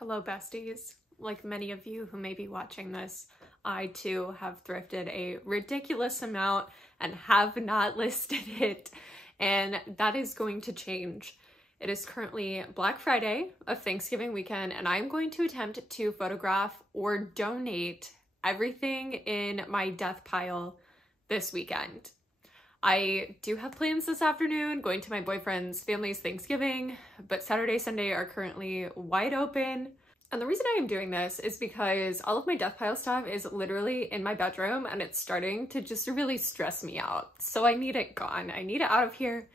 Hello besties. Like many of you who may be watching this, I too have thrifted a ridiculous amount and have not listed it, and that is going to change. It is currently Black Friday of Thanksgiving weekend, and I'm going to attempt to photograph or donate everything in my death pile this weekend. I do have plans this afternoon, going to my boyfriend's family's Thanksgiving, but Saturday, Sunday are currently wide open. And the reason I am doing this is because all of my death pile stuff is literally in my bedroom and it's starting to just really stress me out. So I need it gone. I need it out of here.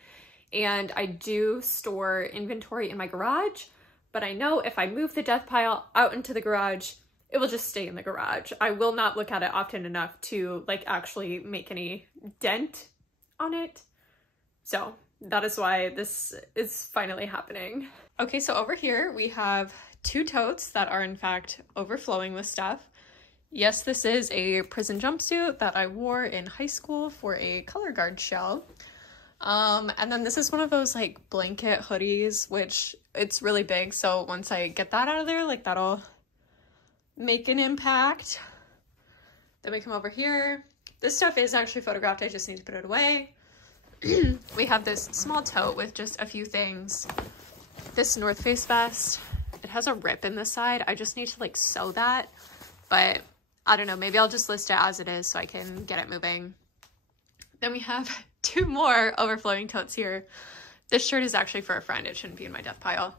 And I do store inventory in my garage, but I know if I move the death pile out into the garage, it will just stay in the garage. I will not look at it often enough to like actually make any dent on it. So that is why this is finally happening. Okay, so over here we have two totes that are in fact overflowing with stuff. Yes, this is a prison jumpsuit that I wore in high school for a color guard show. And then this is one of those like blanket hoodies, which it's really big. So once I get that out of there, like that'll make an impact. Then we come over here. This stuff is actually photographed. I just need to put it away. We have this small tote with just a few things. This North Face vest. It has a rip in the side. I just need to like sew that, but I don't know. Maybe I'll just list it as it is so I can get it moving. Then we have two more overflowing totes here. This shirt is actually for a friend. It shouldn't be in my death pile.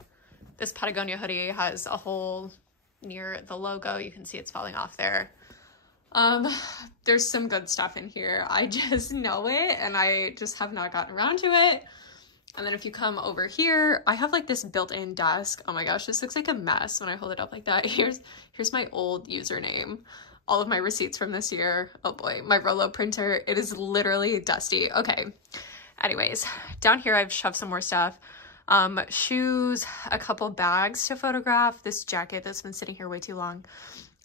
This Patagonia hoodie has a hole near the logo. You can see it's falling off there. There's some good stuff in here. I just know it and I just have not gotten around to it. And then if you come over here, I have like this built-in desk. Oh my gosh, this looks like a mess when I hold it up like that. Here's my old username. All of my receipts from this year. Oh boy, my Rolo printer. It is literally dusty. Okay. Anyways, down here I've shoved some more stuff. Shoes, a couple bags to photograph, this jacket that's been sitting here way too long,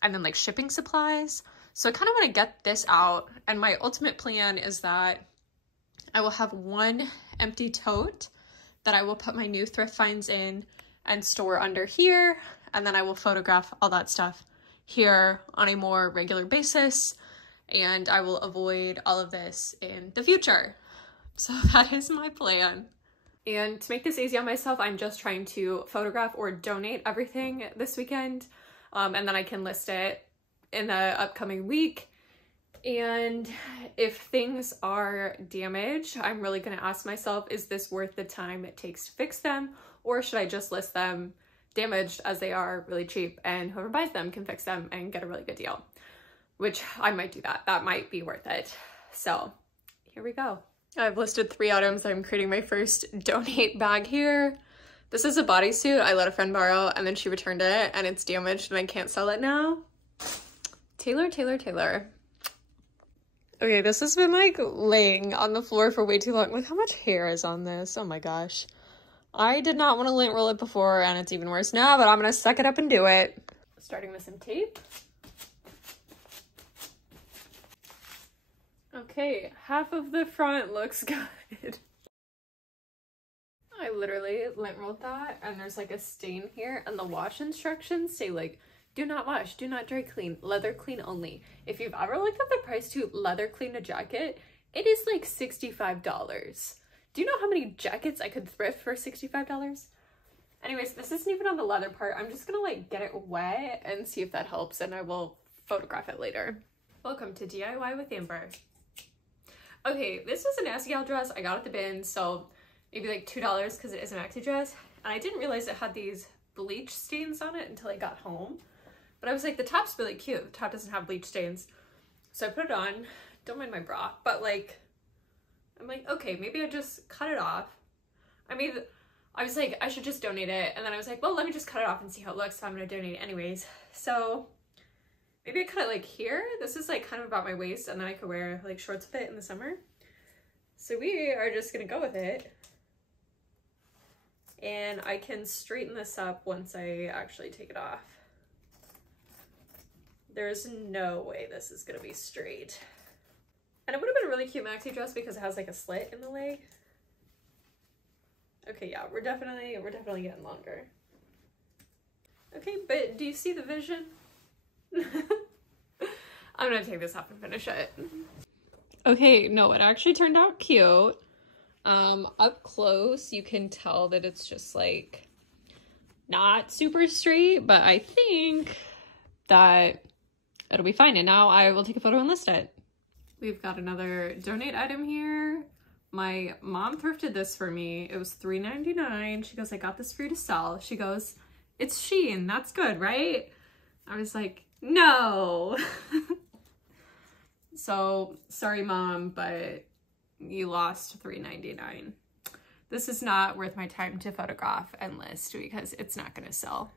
and then like shipping supplies. So I kind of want to get this out. And my ultimate plan is that I will have one empty tote that I will put my new thrift finds in and store under here. And then I will photograph all that stuff here on a more regular basis. And I will avoid all of this in the future. So that is my plan. And to make this easy on myself, I'm just trying to photograph or donate everything this weekend. And then I can list it in the upcoming week. And if things are damaged, I'm really going to ask myself, is this worth the time it takes to fix them? Or should I just list them damaged as they are really cheap and whoever buys them can fix them and get a really good deal? Which I might do that. That might be worth it. So here we go. I've listed 3 items. I'm creating my first donate bag here. This is a bodysuit I let a friend borrow and then she returned it and it's damaged and I can't sell it now. Taylor. Okay, this has been like laying on the floor for way too long. Look how much hair is on this. Oh my gosh. I did not want to lint roll it before and it's even worse now, but I'm gonna suck it up and do it. Starting with some tape. Okay, half of the front looks good. I literally lint rolled that and there's like a stain here and the wash instructions say like, do not wash, do not dry clean, leather clean only. If you've ever looked at the price to leather clean a jacket, it is like $65. Do you know how many jackets I could thrift for $65? Anyways, this isn't even on the leather part. I'm just gonna like get it wet and see if that helps and I will photograph it later. Welcome to DIY with Amber. Okay, this is a nasty gal dress I got at the bin, so maybe like $2 because it is a maxi dress. And I didn't realize it had these bleach stains on it until I got home. But I was like, the top's really cute. The top doesn't have bleach stains. So I put it on. Don't mind my bra. But like, I'm like, okay, maybe I just cut it off. I mean, I was like, I should just donate it. And then I was like, well, let me just cut it off and see how it looks if I'm going to donate it anyways. So maybe I cut it like here. This is like kind of about my waist. And then I could wear like shorts with it in the summer. So we are just going to go with it. And I can straighten this up once I actually take it off. There's no way this is gonna be straight. And it would have been a really cute maxi dress because it has like a slit in the leg. Okay, yeah, we're definitely getting longer. Okay, but do you see the vision? I'm gonna take this off and finish it. Okay, no, it actually turned out cute. Up close, you can tell that it's just like not super straight, but I think that it'll be fine. And now I will take a photo and list it. We've got another donate item here. My mom thrifted this for me. It was $3.99. She goes, I got this for you to sell. She goes, it's Shein. That's good, right? I was like, no. So sorry, Mom, but you lost $3.99. This is not worth my time to photograph and list because it's not going to sell.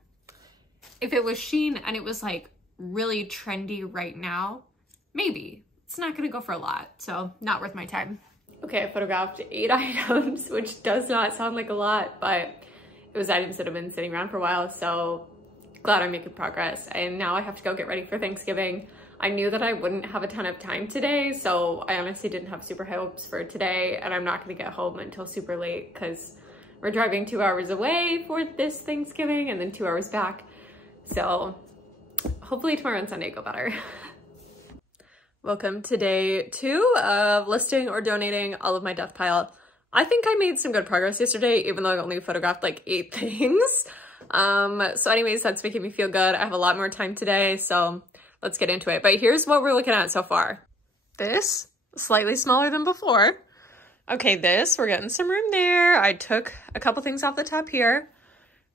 If it was Shein and it was like really trendy right now, maybe. It's not going to go for a lot, so not worth my time. Okay, I photographed 8 items, which does not sound like a lot, but it was items that have been sitting around for a while, so glad I'm making progress. And now I have to go get ready for Thanksgiving. I knew that I wouldn't have a ton of time today, so I honestly didn't have super high hopes for today, and I'm not gonna get home until super late because we're driving 2 hours away for this Thanksgiving and then 2 hours back. So hopefully tomorrow and Sunday go better. Welcome to day 2 of listing or donating all of my death pile. I think I made some good progress yesterday, even though I only photographed like 8 things. So anyways, that's making me feel good. I have a lot more time today, so let's get into it. But here's what we're looking at so far. This, slightly smaller than before. Okay, this, we're getting some room there. I took a couple things off the top here.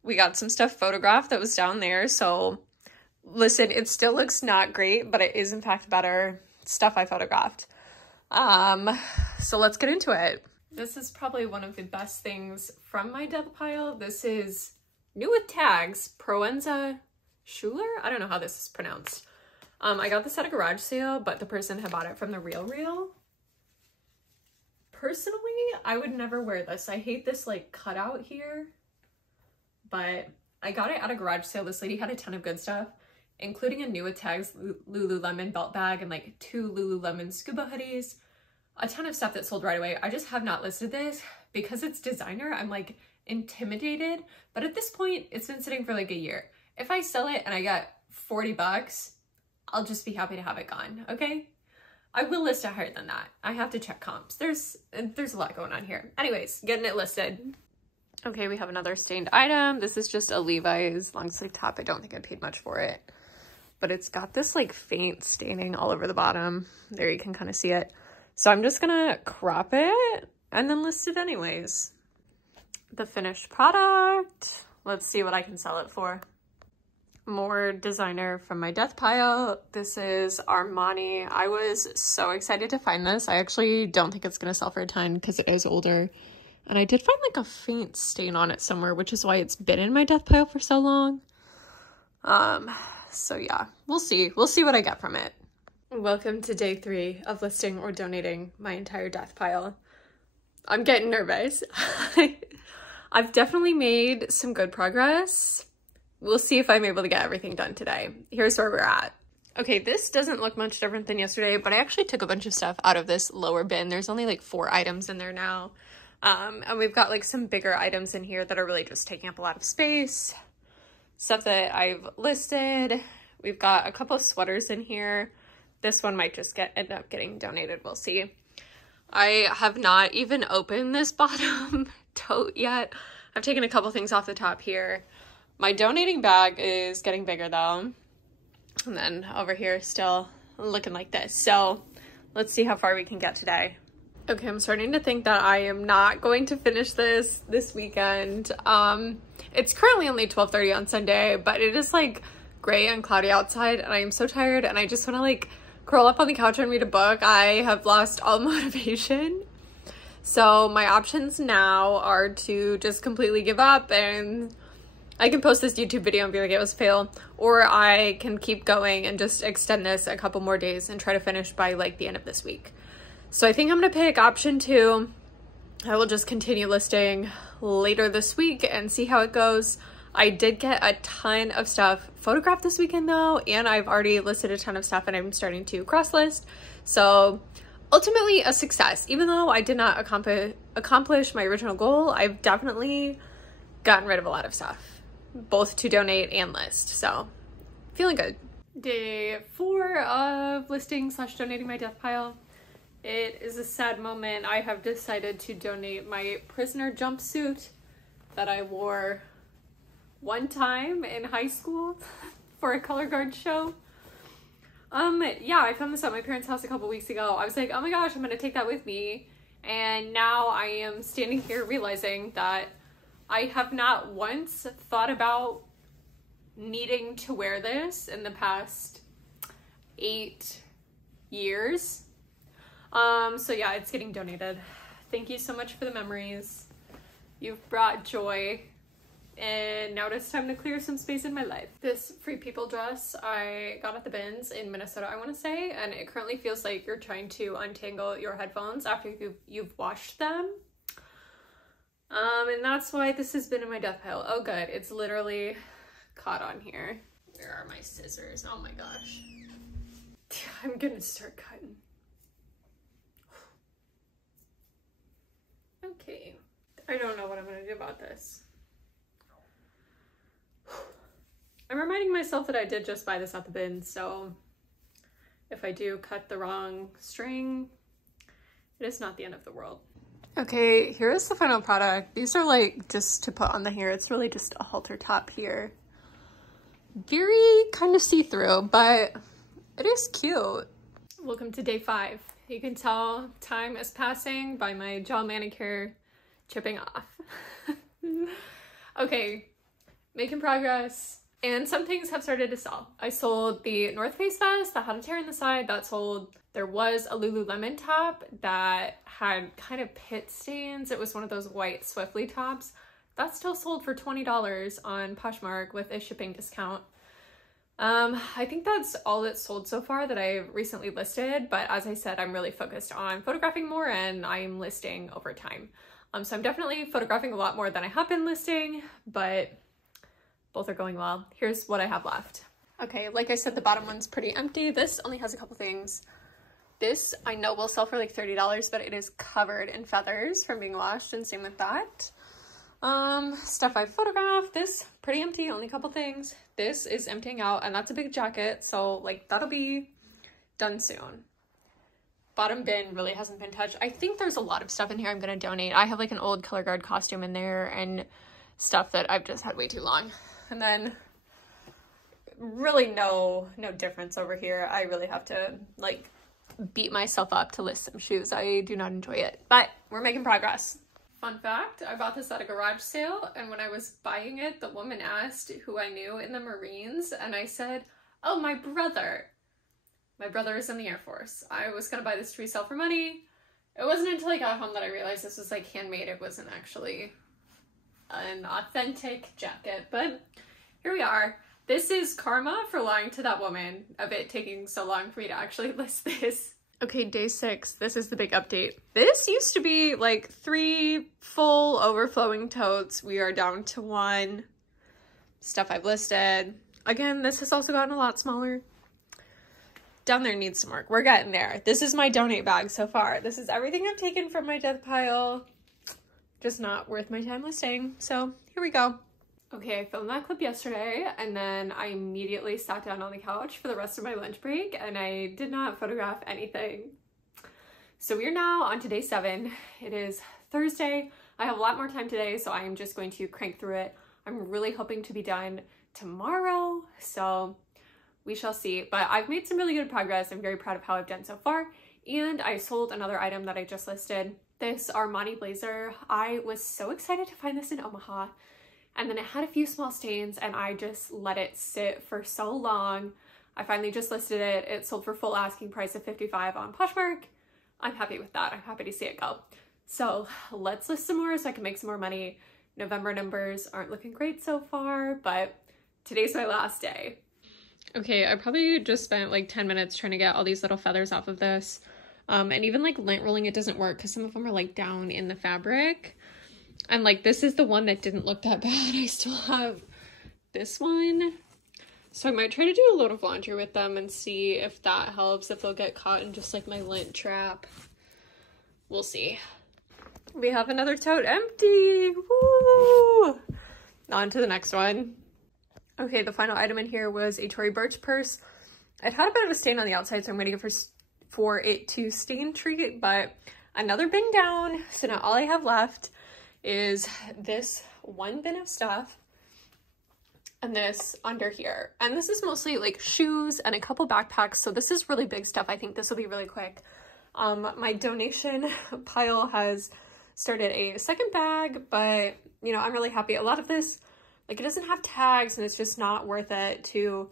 We got some stuff photographed that was down there. So listen, it still looks not great, but it is in fact better stuff I photographed. So let's get into it. This is probably one of the best things from my death pile. This is new with tags, Proenza Schouler. I don't know how this is pronounced. I got this at a garage sale, but the person had bought it from the Real. Personally, I would never wear this. I hate this like cutout here, but I got it at a garage sale. This lady had a ton of good stuff, including a new with tags Lululemon belt bag and like 2 Lululemon scuba hoodies, a ton of stuff that sold right away. I just have not listed this because it's designer. I'm like intimidated, but at this point it's been sitting for like a year. If I sell it and I got 40 bucks, I'll just be happy to have it gone, okay? I will list it higher than that. I have to check comps. There's a lot going on here. Anyways, getting it listed. Okay, we have another stained item. This is just a Levi's long sleeve top. I don't think I paid much for it, but it's got this like faint staining all over the bottom. There, you can kind of see it. So I'm just gonna crop it and then list it anyways. The finished product. Let's see what I can sell it for. More designer from my death pile. This is Armani. I was so excited to find this. I actually don't think it's gonna sell for a ton because it is older. And I did find like a faint stain on it somewhere, which is why it's been in my death pile for so long. So yeah, we'll see. We'll see what I get from it. Welcome to day 3 of listing or donating my entire death pile. I'm getting nervous. I've definitely made some good progress. We'll see if I'm able to get everything done today. Here's where we're at. Okay, this doesn't look much different than yesterday, but I actually took a bunch of stuff out of this lower bin. There's only like 4 items in there now. And we've got like some bigger items in here that are really just taking up a lot of space. Stuff that I've listed. We've got a couple of sweaters in here. This one might just end up getting donated. We'll see. I have not even opened this bottom tote yet. I've taken a couple things off the top here. My donating bag is getting bigger though. And then over here still looking like this. So let's see how far we can get today. Okay, I'm starting to think that I am not going to finish this weekend. It's currently only 12:30 on Sunday, but it is like gray and cloudy outside and I am so tired and I just want to like curl up on the couch and read a book. I have lost all motivation. So my options now are to just completely give up and I can post this YouTube video and be like, it was a fail, or I can keep going and just extend this a couple more days and try to finish by like the end of this week. So I think I'm gonna pick option 2. I will just continue listing later this week and see how it goes. I did get a ton of stuff photographed this weekend though, and I've already listed a ton of stuff and I'm starting to cross list. So ultimately a success. Even though I did not accomplish my original goal, I've definitely gotten rid of a lot of stuff. both to donate and list. So feeling good. Day 4 of listing / donating my death pile. It is a sad moment. I have decided to donate my prisoner jumpsuit that I wore one time in high school for a color guard show. Yeah, I found this at my parents' house a couple weeks ago. I was like, oh my gosh, I'm gonna take that with me. And now I am standing here realizing that I have not once thought about needing to wear this in the past 8 years. So yeah, it's getting donated. Thank you so much for the memories. You've brought joy. And now it's time to clear some space in my life. This Free People dress I got at the bins in Minnesota, I want to say, and it currently feels like you're trying to untangle your headphones after you've washed them. And that's why this has been in my death pile. Oh good, it's literally caught on here. Where are my scissors? Oh my gosh. I'm gonna start cutting. Okay, I don't know what I'm gonna do about this. I'm reminding myself that I did just buy this at the bin, so if I do cut the wrong string, it is not the end of the world. Okay, here's the final product. These are like just to put on the hair. It's really just a halter top here. Very kind of see-through, but it is cute. Welcome to day 5. You can tell time is passing by my gel manicure chipping off. Okay, making progress. And some things have started to sell. I sold the North Face vest that had a tear in the side. That sold. There was a Lululemon top that had kind of pit stains. It was one of those white Swiftly tops. That still sold for $20 on Poshmark with a shipping discount. I think that's all that's sold so far that I've recently listed. But as I said, I'm really focused on photographing more and I'm listing over time. So I'm definitely photographing a lot more than I have been listing, but both are going well. Here's what I have left. Okay, like I said, the bottom one's pretty empty. This only has a couple things. This I know will sell for like $30, but it is covered in feathers from being washed, and same with that. Stuff I photographed. This pretty empty, only a couple things. This is emptying out, and that's a big jacket, so like that'll be done soon. Bottom bin really hasn't been touched. I think there's a lot of stuff in here I'm gonna donate. I have like an old color guard costume in there and stuff that I've just had way too long. And then really no difference over here. I really have to like beat myself up to list some shoes. I do not enjoy it, but we're making progress. Fun fact, I bought this at a garage sale, and when I was buying it, the woman asked who I knew in the Marines, and I said, oh, my brother. My brother is in the Air Force. I was gonna buy this to resell for money. It wasn't until I got home that I realized this was like handmade. It wasn't actually an authentic jacket, but here we are. This is karma for lying to that woman of it taking so long for me to actually list this. Okay, day 6. This is the big update. This used to be like 3 full overflowing totes. We are down to 1. Stuff I've listed. Again, this has also gotten a lot smaller. Down there needs some work. We're getting there. This is my donate bag so far. This is everything I've taken from my death pile. Just not worth my time listing. So here we go. Okay, I filmed that clip yesterday, and then I immediately sat down on the couch for the rest of my lunch break, and I did not photograph anything. So we are now on to day 7. It is Thursday. I have a lot more time today, so I am just going to crank through it. I'm really hoping to be done tomorrow, so we shall see. But I've made some really good progress. I'm very proud of how I've done so far, and I sold another item that I just listed. This Armani blazer. I was so excited to find this in Omaha, and then it had a few small stains, and I just let it sit for so long. I finally just listed it. It sold for full asking price of $55 on Poshmark. I'm happy with that. I'm happy to see it go. So let's list some more so I can make some more money. November numbers aren't looking great so far, but today's my last day. Okay, I probably just spent like 10 minutes trying to get all these little feathers off of this. And even like lint rolling, it doesn't work because some of them are like down in the fabric. And like this is the one that didn't look that bad. I still have this one. So I might try to do a load of laundry with them and see if that helps, if they'll get caught in just like my lint trap. We'll see. We have another tote empty. Woo! On to the next one. Okay, the final item in here was a Tory Burch purse. It had a bit of a stain on the outside, so I'm waiting for it to stain treat, but another bin down. So now all I have left is this one bin of stuff and this under here. And this is mostly like shoes and a couple backpacks. So this is really big stuff. I think this will be really quick. My donation pile has started a second bag, but you know, I'm really happy. A lot of this, like, it doesn't have tags and it's just not worth it to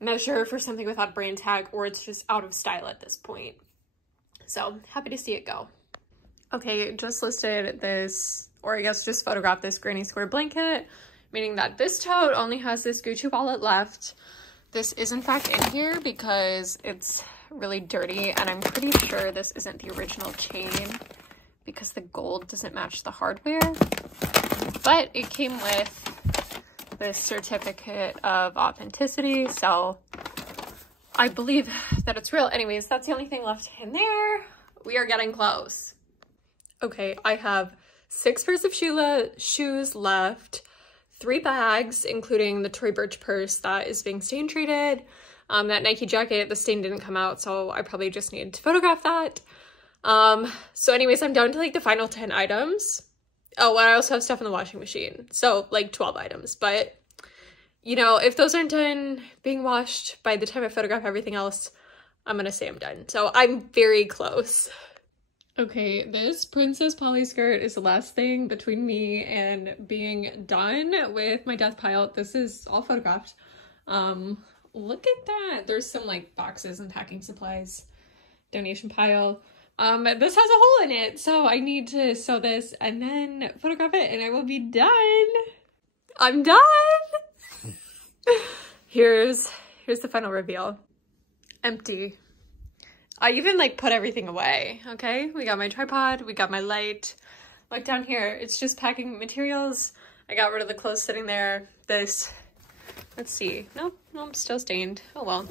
measure for something without a brand tag, or it's just out of style at this point. So happy to see it go. Okay, just listed this, or I guess just photographed this granny square blanket, meaning that this tote only has this Gucci wallet left. This is in fact in here because it's really dirty, and I'm pretty sure this isn't the original chain because the gold doesn't match the hardware, but it came with this certificate of authenticity, so I believe that it's real. Anyways, that's the only thing left in there. We are getting close. Okay, I have 6 pairs of shoes left, 3 bags, including the Tory Burch purse that is being stain treated. That Nike jacket, the stain didn't come out, so I probably just needed to photograph that. So anyways, I'm down to like the final 10 items. Oh, and I also have stuff in the washing machine. So like 12 items, but you know, if those aren't done being washed by the time I photograph everything else, I'm gonna say I'm done. So I'm very close. Okay, this Princess Polly skirt is the last thing between me and being done with my death pile. This is all photographed. Look at that. There's some like boxes and packing supplies. Donation pile. This has a hole in it, so I need to sew this and then photograph it and I will be done. I'm done! Here's the final reveal. Empty. I even like put everything away, okay? We got my tripod, we got my light. Look down here, it's just packing materials. I got rid of the clothes sitting there. This, let's see. Nope, still stained. Oh well.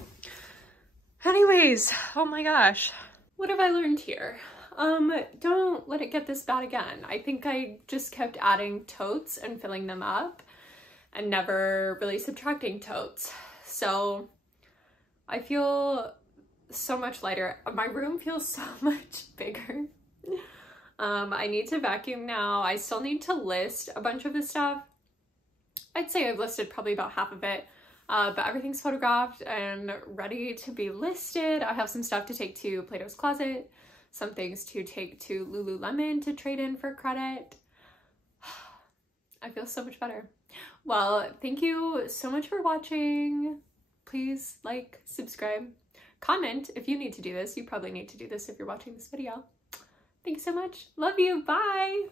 Anyways, oh my gosh. What have I learned here? Don't let it get this bad again. I think I just kept adding totes and filling them up and never really subtracting totes. So I feel so much lighter. My room feels so much bigger. I need to vacuum now. I still need to list a bunch of this stuff. I'd say I've listed probably about half of it. But everything's photographed and ready to be listed. I have some stuff to take to Plato's Closet, some things to take to Lululemon to trade in for credit. I feel so much better. Well, thank you so much for watching. Please like, subscribe, comment if you need to do this. You probably need to do this if you're watching this video. Thanks so much. Love you. Bye.